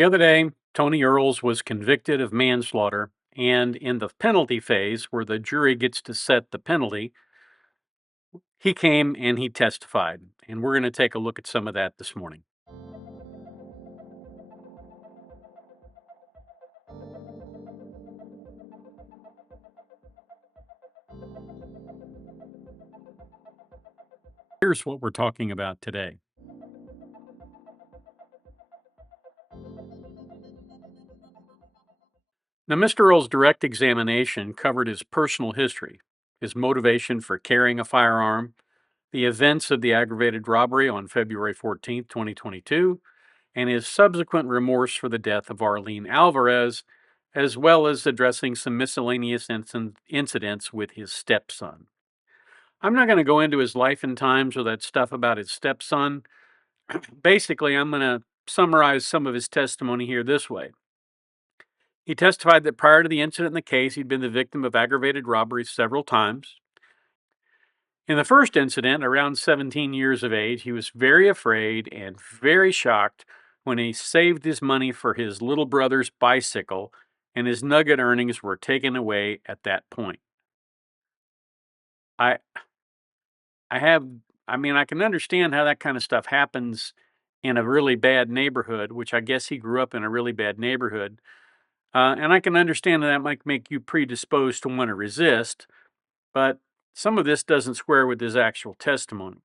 The other day, Tony Earls was convicted of manslaughter, and in the penalty phase, where the jury gets to set the penalty, he came and he testified. And we're going to take a look at some of that this morning. Here's what we're talking about today. Now, Mr. Earl's direct examination covered his personal history, his motivation for carrying a firearm, the events of the aggravated robbery on February 14th, 2022, and his subsequent remorse for the death of Arlene Alvarez, as well as addressing some miscellaneous incidents with his stepson. I'm not going to go into his life and times or that stuff about his stepson. Basically, I'm going to summarize some of his testimony here this way. He testified that prior to the incident in the case, he'd been the victim of aggravated robbery several times. In the first incident, around 17 years of age, he was very afraid and very shocked when he saved his money for his little brother's bicycle and his nugget earnings were taken away at that point. I can understand how that kind of stuff happens in a really bad neighborhood, which I guess he grew up in a really bad neighborhood. And I can understand that might make you predisposed to want to resist, but some of this doesn't square with his actual testimony.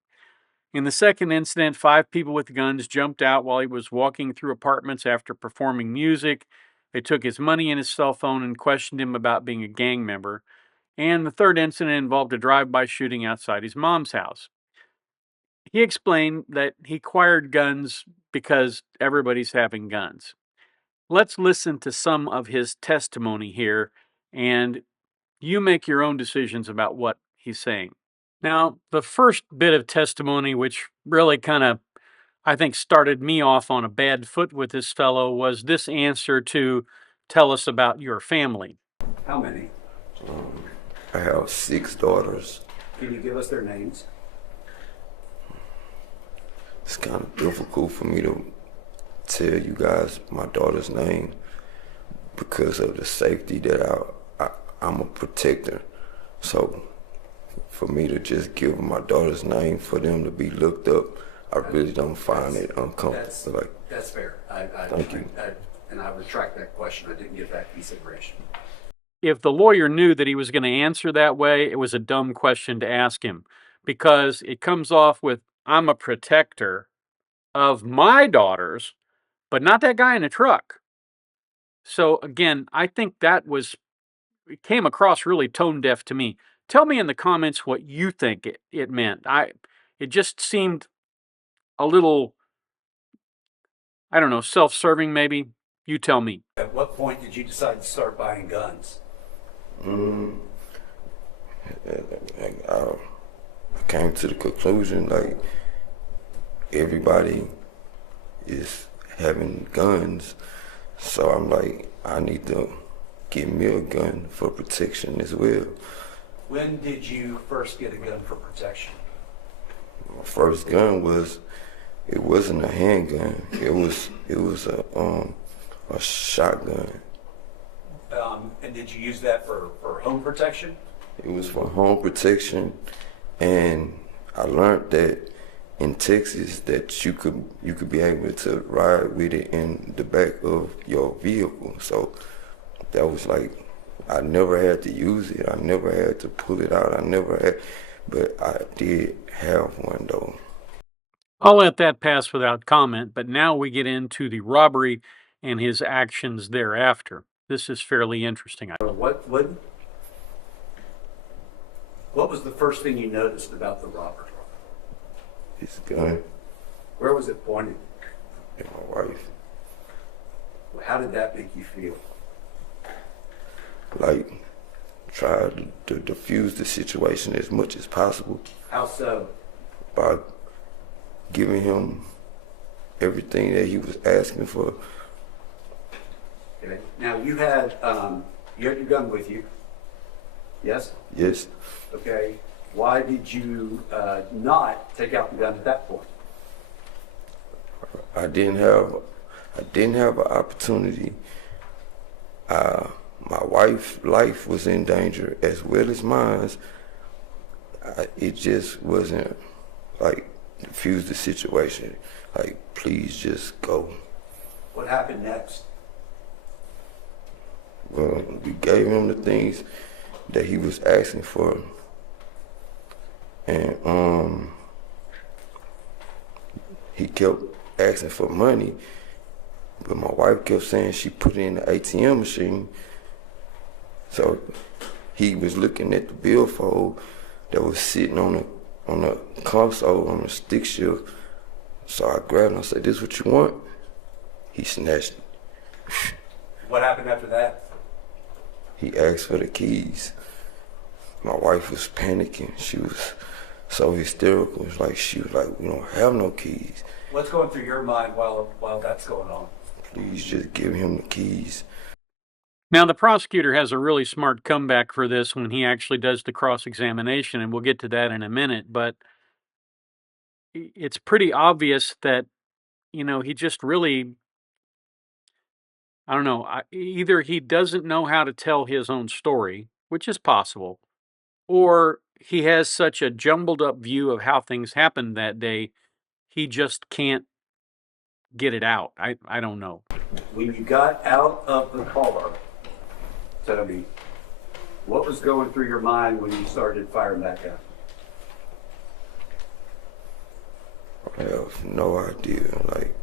In the second incident, 5 people with guns jumped out while he was walking through apartments after performing music. They took his money and his cell phone and questioned him about being a gang member. And the third incident involved a drive-by shooting outside his mom's house. He explained that he acquired guns because everybody's having guns. Let's listen to some of his testimony here, and you make your own decisions about what he's saying. Now, the first bit of testimony, which really kind of, I think, started me off on a bad foot with this fellow, was this answer to tell us about your family. How many? I have 6 daughters. Can you give us their names? It's kind of difficult for me to tell you guys my daughter's name because of the safety that I'm a protector. So for me to just give my daughter's name for them to be looked up, I really don't find it uncomfortable. That's fair. Thank you. And I retract that question. I didn't give that consideration. If the lawyer knew that he was going to answer that way, it was a dumb question to ask him, because it comes off with, I'm a protector of my daughters, but not that guy in the truck. So again, I think it came across really tone deaf to me. Tell me in the comments what you think it meant. It just seemed a little, I don't know, self-serving maybe. You tell me. At what point did you decide to start buying guns? I came to the conclusion like everybody is having guns, so I'm like, I need to get me a gun for protection as well. When did you first get a gun for protection? My first gun it wasn't a handgun. It was a shotgun. And did you use that for home protection? It was for home protection, and I learned that in Texas that you could be able to ride with it in the back of your vehicle. So that was like, I never had to use it. I never had to pull it out. But I did have one though. I'll let that pass without comment, but now we get into the robbery and his actions thereafter. This is fairly interesting. What was the first thing you noticed about the robbery? His gun. Where was it pointed? At my wife. How did that make you feel? Like, try to diffuse the situation as much as possible. How so? By giving him everything that he was asking for. Okay. Now you had your gun with you. Yes? Yes. Okay. Why did you not take out the gun at that point? I didn't have I didn't have an opportunity. My wife's life was in danger as well as mine. It just wasn't like diffuse the situation. Like, please just go. What happened next? Well, we gave him the things that he was asking for, and he kept asking for money, but my wife kept saying she put it in the ATM machine. So he was looking at the billfold that was sitting on the console on the stick shift. So I grabbed him and said, "This what you want?" He snatched it. What happened after that? He asked for the keys. My wife was panicking. She was so hysterical. It was like she was like, "We don't have no keys. What's going through your mind while that's going on? Please just give him the keys." Now, the prosecutor has a really smart comeback for this when he actually does the cross-examination, and we'll get to that in a minute, but it's pretty obvious that, he just really, I don't know, either he doesn't know how to tell his own story, which is possible, or he has such a jumbled up view of how things happened that day, he just can't get it out. I don't know. When you got out of the car, tell me, what was going through your mind when you started firing back up? I have no idea. Like,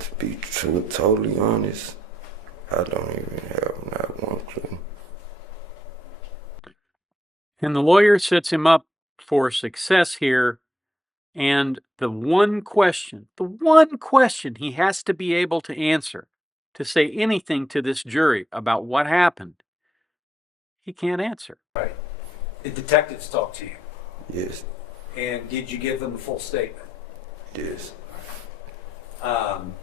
to be totally honest, I don't even have not one clue. And the lawyer sets him up for success here. And the one question he has to be able to answer to say anything to this jury about what happened, he can't answer. Right. The detectives talked to you. Yes, And did you give them the full statement? yes, And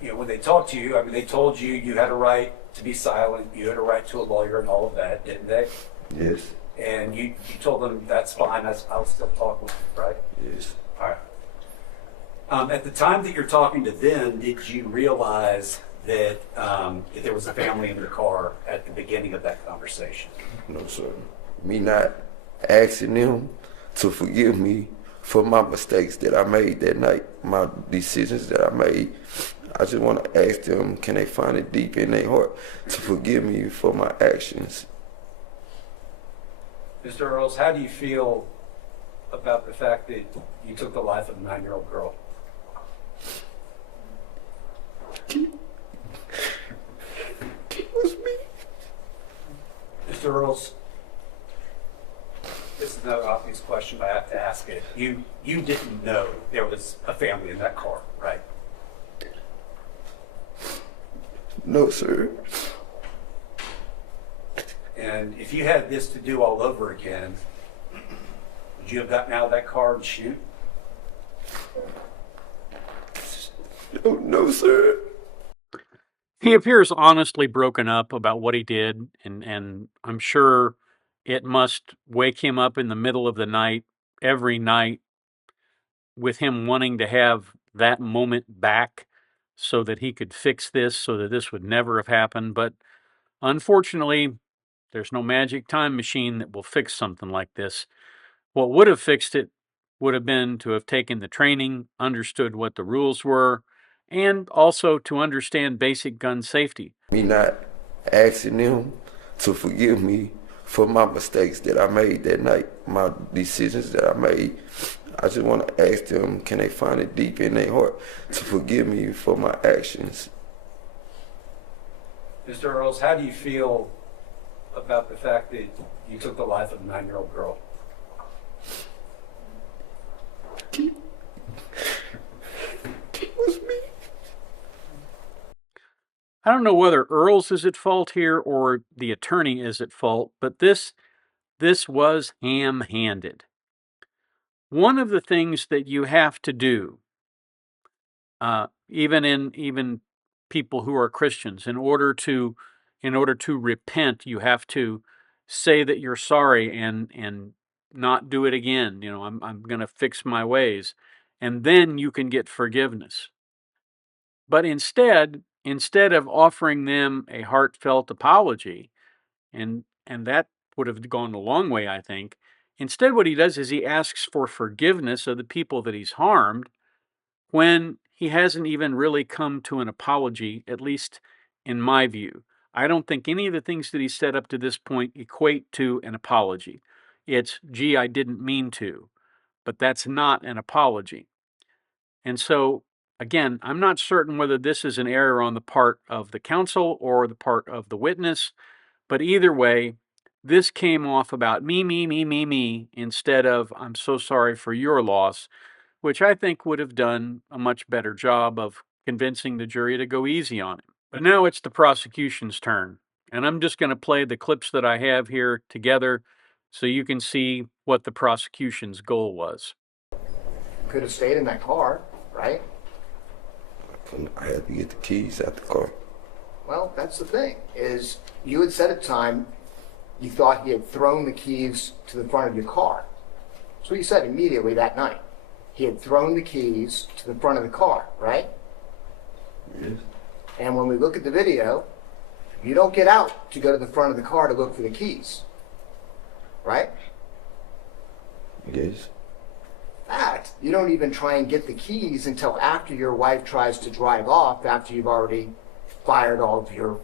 when they talked to you, I mean, they told you you had a right to be silent, you had a right to a lawyer, and all of that, didn't they? yes, And you told them that's fine. I'll still talk with you, right? yes. All right. At the time that you're talking to them, did you realize that there was a family in the car at the beginning of that conversation? No, sir. Me not asking them to forgive me for my mistakes that I made that night, my decisions that I made. I just want to ask them, can they find it deep in their heart to forgive me for my actions? Mr. Earls, how do you feel about the fact that you took the life of a 9-year-old girl? It was me. Mr. Earls, this is another obvious question, but I have to ask it. You didn't know there was a family in that car, right? No, sir. And if you had this to do all over again, would you have gotten out of that car and shoot? No, no, sir. He appears honestly broken up about what he did, and I'm sure it must wake him up in the middle of the night every night with him wanting to have that moment back so that he could fix this, so that this would never have happened. But unfortunately, there's no magic time machine that will fix something like this. What would have fixed it would have been to have taken the training, understood what the rules were, and also to understand basic gun safety. Me not asking them to forgive me for my mistakes that I made that night, my decisions that I made. I just want to ask them, can they find it deep in their heart to forgive me for my actions? Mr. Earls, how do you feel about the fact that you took the life of a 9-year-old girl? It was me. I don't know whether Earls is at fault here or the attorney is at fault, but this was ham-handed. One of the things that you have to do, even people who are Christians, in order to repent, you have to say that you're sorry and not do it again. I'm going to fix my ways, and then you can get forgiveness. But instead of offering them a heartfelt apology, and that would have gone a long way, I think. Instead, what he does is he asks for forgiveness of the people that he's harmed when he hasn't even really come to an apology, at least in my view. I don't think any of the things that he said up to this point equate to an apology. It's, gee, I didn't mean to, but that's not an apology. And so, again, I'm not certain whether this is an error on the part of the counsel or the part of the witness, but either way, this came off about me, instead of I'm so sorry for your loss, which I think would have done a much better job of convincing the jury to go easy on him. But now it's the prosecution's turn, and I'm just going to play the clips that I have here together so you can see what the prosecution's goal was. Could have stayed in that car, right? I had to get the keys out the car. Well, that's the thing, is you had said at the time you thought he had thrown the keys to the front of your car. That's what you said immediately that night. He had thrown the keys to the front of the car, right? Yes. And when we look at the video, you don't get out to go to the front of the car to look for the keys, right? Yes. In fact, you don't even try and get the keys until after your wife tries to drive off, after you've already fired all of your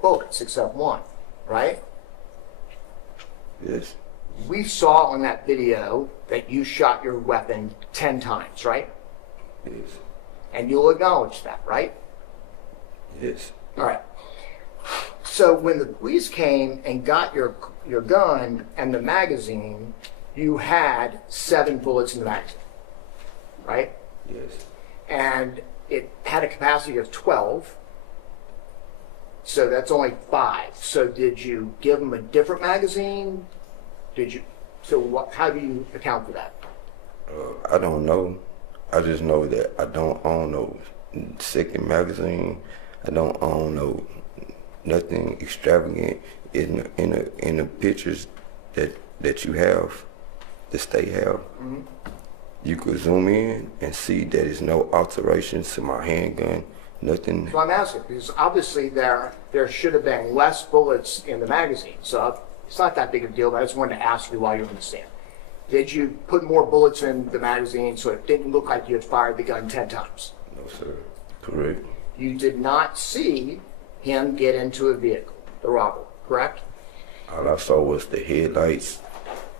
bullets except one, right? Yes. We saw on that video that you shot your weapon 10 times, right? Yes. And you'll acknowledge that, right? Yes. All right. So when the police came and got your gun and the magazine, you had 7 bullets in the magazine, right? Yes. And it had a capacity of 12. So that's only 5. So did you give them a different magazine? Did you? So what? How do you account for that? I don't know. I just know that I don't own no second magazine. I don't own nothing extravagant in the pictures that you have, the state have. Mm-hmm. You could zoom in and see that there's no alterations to my handgun. Nothing. So I'm asking because obviously there should have been less bullets in the magazine. So it's not that big of a deal. But I just wanted to ask you while you're on the stand. Did you put more bullets in the magazine so it didn't look like you had fired the gun 10 times? No, sir. Correct. You did not see him get into a vehicle, the robber, correct? All I saw was the headlights.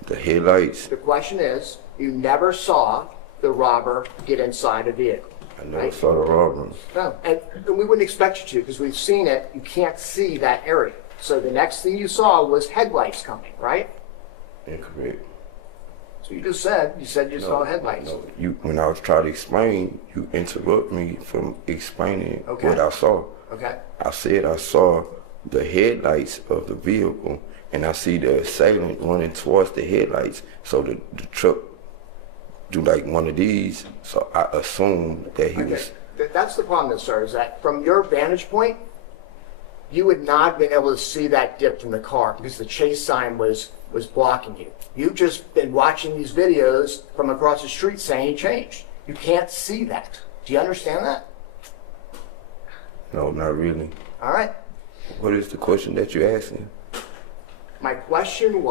The headlights. The question is, you never saw the robber get inside a vehicle. I never right? saw the robber. No, and we wouldn't expect you to because we've seen it. You can't see that area. So the next thing you saw was headlights coming, right? Incorrect. So you said you saw headlights. No, when I was trying to explain, you interrupt me from explaining Okay. what I saw. Okay. I said I saw the headlights of the vehicle, and I see the assailant running towards the headlights. So the truck do like one of these. So I assumed that he was. That's the problem, sir, is that from your vantage point, you would not have been able to see that dip from the car because the chase sign was blocking you. You've just been watching these videos from across the street saying he changed. You can't see that. Do you understand that? No, not really. All right. What is the question that you're asking? My question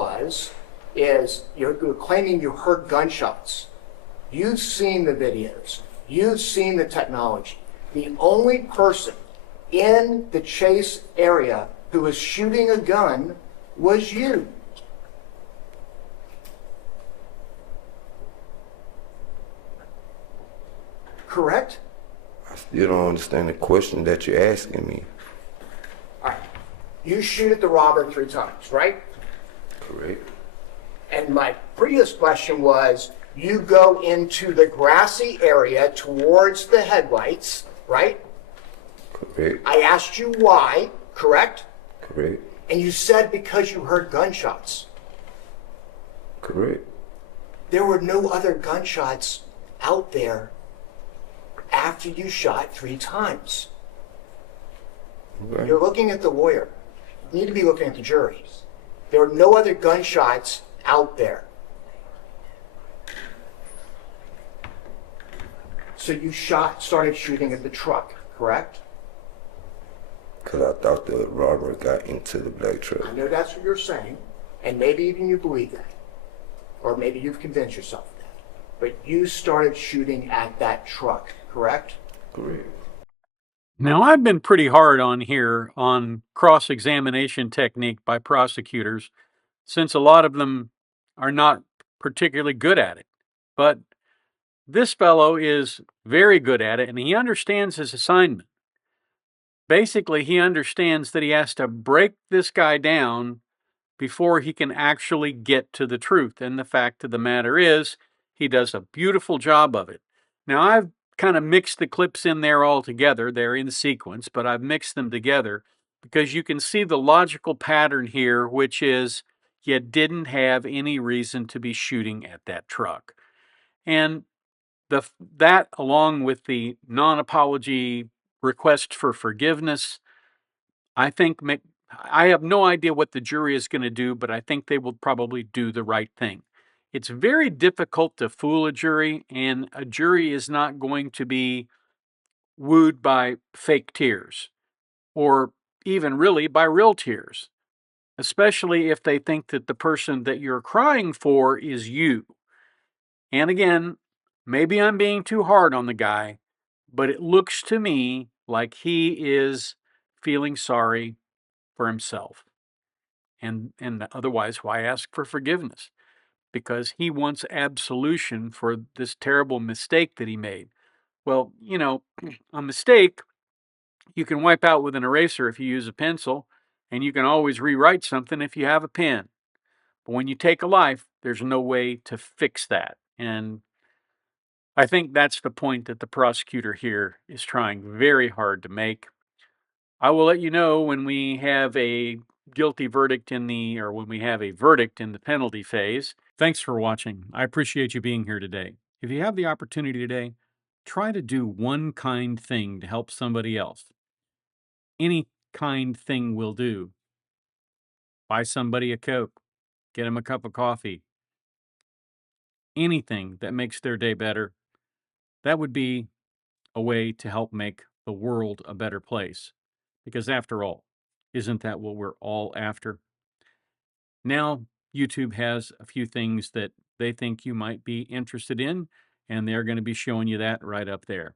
is you're claiming you heard gunshots. You've seen the videos. You've seen the technology. The only person in the chase area who was shooting a gun was you. Correct? I still don't understand the question that you're asking me. All right. You shoot at the robber 3 times, right? Correct. And my previous question was, you go into the grassy area towards the headlights, right? Correct. I asked you why, correct? Correct. And you said because you heard gunshots. Correct. There were no other gunshots out there after you shot 3 times. Okay. You're looking at the lawyer. You need to be looking at the jury. There were no other gunshots out there. So you started shooting at the truck, correct? Because I thought the robber got into the black truck. I know that's what you're saying, and maybe even you believe that. Or maybe you've convinced yourself of that. But you started shooting at that truck, correct? Correct. Now, I've been pretty hard on here on cross-examination technique by prosecutors, since a lot of them are not particularly good at it. But this fellow is very good at it, and he understands his assignment. Basically, he understands that he has to break this guy down before he can actually get to the truth. And the fact of the matter is, he does a beautiful job of it. Now, I've kind of mixed the clips in there all together. They're in sequence, but I've mixed them together because you can see the logical pattern here, which is you didn't have any reason to be shooting at that truck. And that, along with the non-apology request for forgiveness, I think I have no idea what the jury is going to do, but I think they will probably do the right thing. It's very difficult to fool a jury, and a jury is not going to be wooed by fake tears or even really by real tears, especially if they think that the person that you're crying for is you. And again, maybe I'm being too hard on the guy, but it looks to me like he is feeling sorry for himself. And otherwise, why ask for forgiveness? Because he wants absolution for this terrible mistake that he made. Well, a mistake you can wipe out with an eraser if you use a pencil, and you can always rewrite something if you have a pen. But when you take a life, there's no way to fix that. And I think that's the point that the prosecutor here is trying very hard to make. I will let you know when we have a guilty verdict when we have a verdict in the penalty phase. Thanks for watching. I appreciate you being here today. If you have the opportunity today, try to do one kind thing to help somebody else. Any kind thing will do. Buy somebody a Coke, get them a cup of coffee. Anything that makes their day better. That would be a way to help make the world a better place. Because after all, isn't that what we're all after? Now, YouTube has a few things that they think you might be interested in, and they're going to be showing you that right up there.